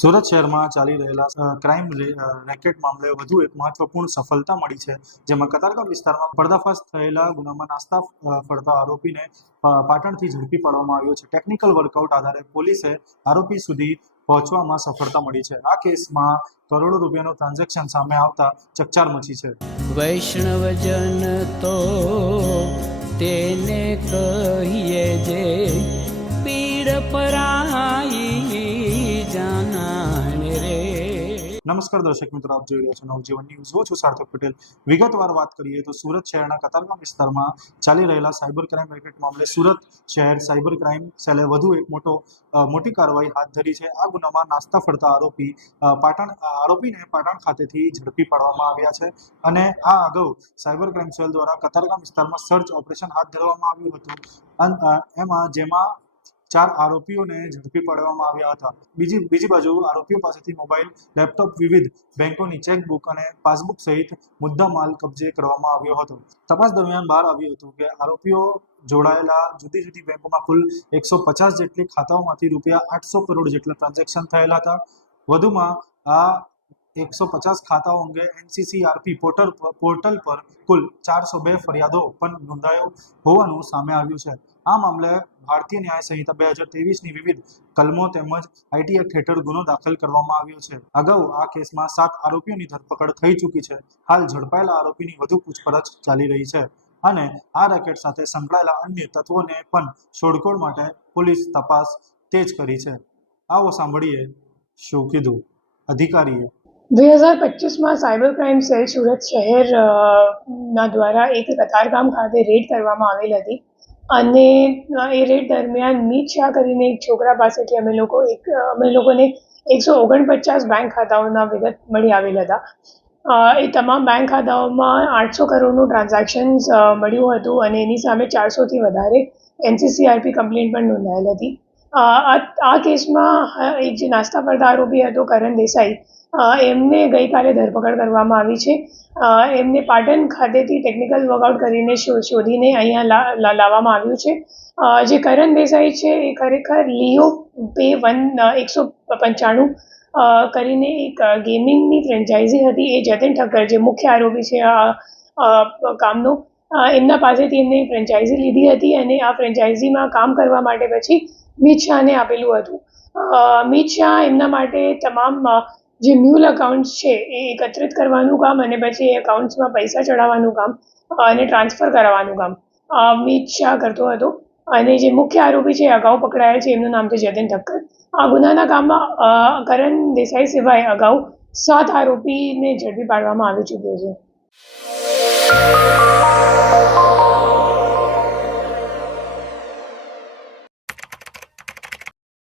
સુરત શહેરમાં ચાલી રહેલા ક્રાઇમ રેકેટ મામલે વધુ એક મહત્વપૂર્ણ સફળતા મળી છે, જેમાં કતારગામ વિસ્તારમાં પર્દાફાશ થયેલા ગુનામાં નાસ્તા ફરતા આરોપીને પાટણથી ઝડપી પાડવામાં આવ્યો છે. ટેકનિકલ વર્કઆઉટ આધારે પોલીસે આરોપી સુધી પહોંચવામાં સફળતા મળી છે. આ કેસમાં કરોડો રૂપિયાનું ટ્રાન્ઝેક્શન સામે આવતા ચકચાર મચી છે. વૈષ્ણવજન તો તેને કહીએ જે પીડ પરાઈ જાનાને રે. નમસ્કાર દર્શક મિત્રો, આપ જોઈ રહ્યા છો નવજીવન ન્યૂઝ. હું છું સાર્થક પટેલ. વિગતવાર વાત કરીએ તો સુરત શહેરના કતારગામ વિસ્તારમાં ચાલી રહેલા સાયબર ક્રાઇમ રેકેટ મામલે સુરત શહેર સાયબર ક્રાઇમ સેલે વધુ એક મોટી કાર્યવાહી હાથ ધરી છે. આ ગુનામાં નાસ્તા ફરતા આરોપીને પાટણ ખાતેથી ઝડપી પાડવામાં આવ્યા છે. અને આ અગાઉ સાયબર ક્રાઇમ સેલ દ્વારા કતારગામ વિસ્તારમાં સર્ચ ઓપરેશન હાથ ધરવામાં આવ્યું હતું, જેમાં 4 આરોપીઓને ઝડપી પાડવામાં આવ્યા હતા. બીજી બાજુ આરોપીઓ પાસેથી મોબાઈલ, લેપટોપ, વિવિધ બેંકોની ચેકબુક અને પાસબુક સહિત મુદ્દામાલ કબજે કરવામાં આવ્યો હતો. તપાસ દરમિયાન બહાર આવ્યું હતું કે આરોપીઓ જોડાયેલા જુદી જુદી બેંકોમાં કુલ 150 જેટલી ખાતાઓમાંથી રૂપિયા 800 કરોડ જેટલા ટ્રાન્ઝેક્શન થયેલા હતા. વધુમાં આ 150 ખાતાઓ અંગે NCCRP પોર્ટલ પર કુલ 402 ફરિયાદો પણ નોંધાયો હોવાનું સામે આવ્યું છે. આ મામલે ભારતીય ન્યાય સંહિતા 2023ની વિવિધ કલમો તેમજ IT એક્ટ હેઠળ ગુનો દાખલ કરવામાં આવ્યો છે. અગાઉ આ કેસમાં 7 આરોપીઓની ધરપકડ થઈ ચૂકી છે. હાલ ઝડપાયેલા આરોપીની વધુ પૂછપરછ ચાલી રહી છે અને આ રેકેટ સાથે સંકળાયેલા અન્ય તત્વોને પણ શોધખોળ માટે પોલીસ તપાસ તેજ કરી છે. આવો સાંભળીએ શું કીધું અધિકારીએ. 2025માં સાયબર ક્રાઇમ સેલ સુરત શહેર ના દ્વારા એક કતારગામ ખાતે રેડ કરવામાં આવેલ હતી અને એ રેડ દરમિયાન મીત શાહ કરીને એક છોકરા પાસેથી અમે લોકોને 149 બેંક ખાતાઓના વિગત મળી આવેલ હતા. એ તમામ બેંક ખાતાઓમાં 800 કરોડનું ટ્રાન્ઝેક્શન્સ મળ્યું હતું અને એની સામે 400થી વધારે NCCRP કમ્પ્લેન પણ નોંધાયેલ હતી. આ કેસમાં એક જે નાસ્તા ફરતા આરોપી હતો કરણ દેસાઈ, એમને ગઈકાલે ધરપકડ કરવામાં આવી છે. એમને પાટણ ખાતેથી ટેકનિકલ વર્કઆઉટ કરીને શોધીને અહીંયા લાવવામાં આવ્યું છે. જે કરણ દેસાઈ છે એ ખરેખર લિયો પે 195 કરીને એક ગેમિંગની ફ્રેન્ચાઇઝી હતી. એ જતન ઠક્કર જે મુખ્ય આરોપી છે આ કામનો, એમના પાસેથી એમને ફ્રેન્ચાઇઝી લીધી હતી અને આ ફ્રેન્ચાઇઝીમાં કામ કરવા માટે પછી મીત શાહને આપેલું હતું. મીત શાહ એમના માટે તમામ જે મ્યુલ અકાઉન્ટ્સ છે એ એકત્રિત કરવાનું કામ અને પછી એ એકાઉન્ટ્સમાં પૈસા ચડાવવાનું કામ અને ટ્રાન્સફર કરાવવાનું કામ મીત શાહ કરતો હતો. અને જે મુખ્ય આરોપી છે અગાઉ પકડાયેલ છે એમનું નામ છે જતન ઠક્કર. આ ગુનાના કામમાં કરણ દેસાઈ સિવાય અગાઉ 7 આરોપીને ઝડપી પાડવામાં આવી ચૂક્યો છે.